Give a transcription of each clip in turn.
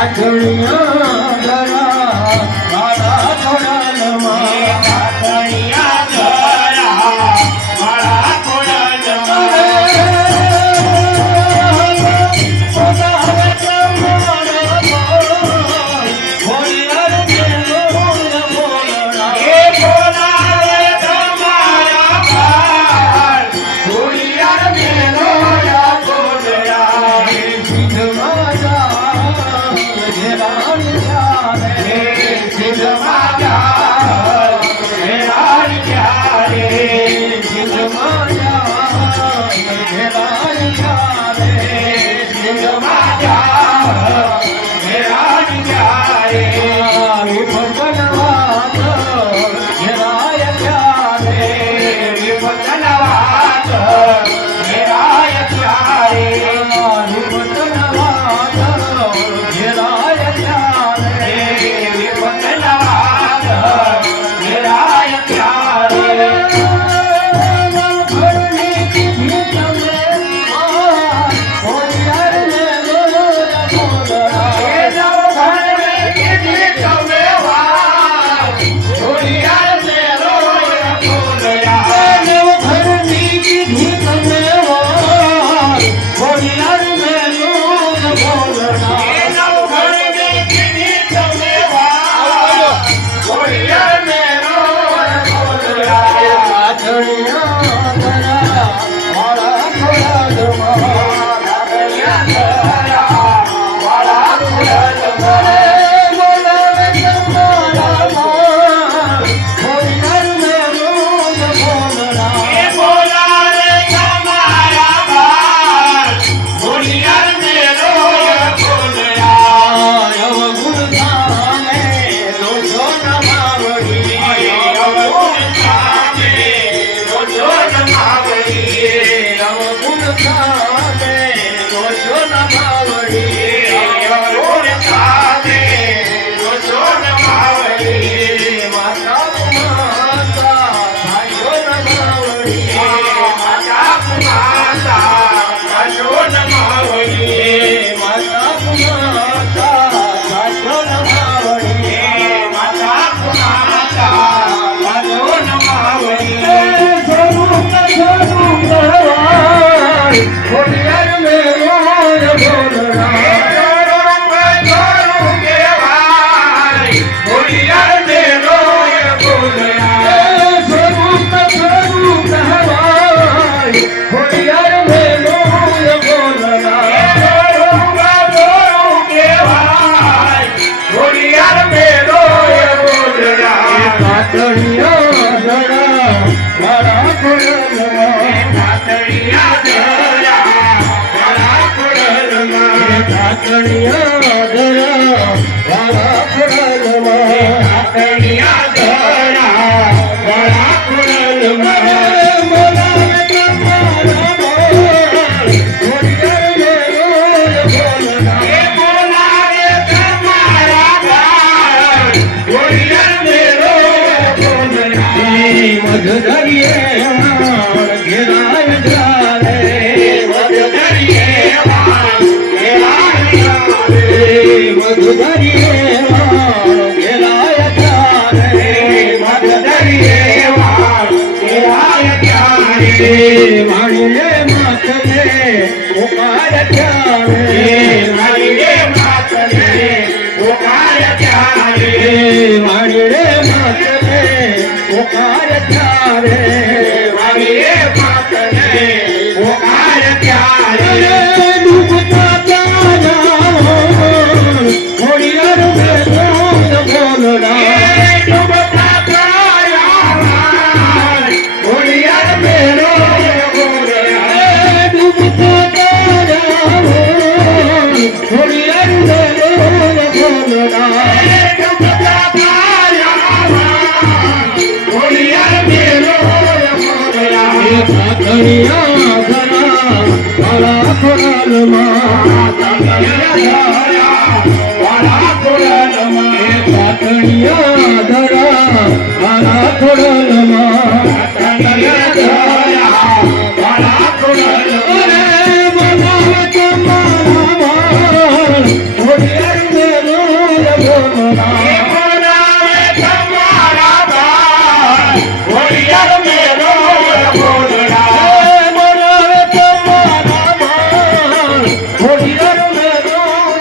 Hare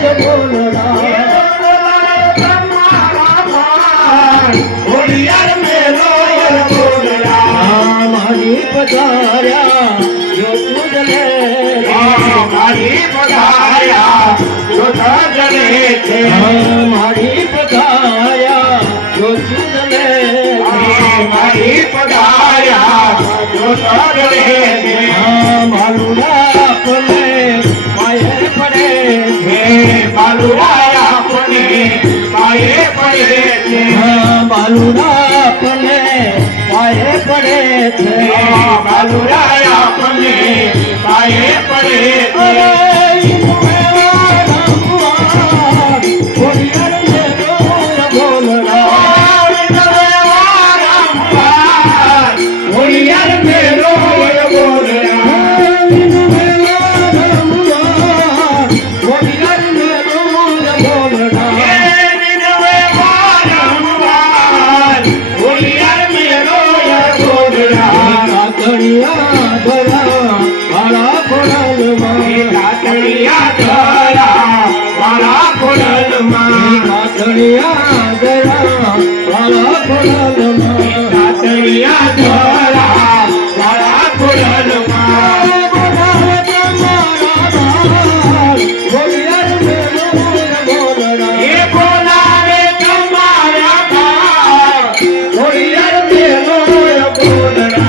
बोलना holier मेलो बोलना मारी पधार्या जो तुझले मारी पधार्या जो तुझले थे मारी पधार्या जो तुझले मारी पधार्या जो तुझले थे मालूरा अपने माये पड़े हे मालूराया अपने माये पड़े थे मालूरा अपने माये पड़े थे मालूराया अपने माये पड़े थे होलियर मेलो बोलना होलियर मेलो बोलना होलियर मेलो बोलना होलियर मेलो बोलना काकड़िया धरा वाला कोडल काकड़िया धरा वाला कोडल काकड़िया धरा वाला कोडल काकड़िया धरा वाला कोडल होलियर मेलो बोलना ये बोला रे तुम्हारा बाप होलियर मेलो बोलना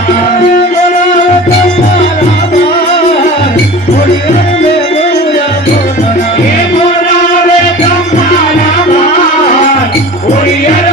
ये बोला रे तुम्हारा बाप होलियर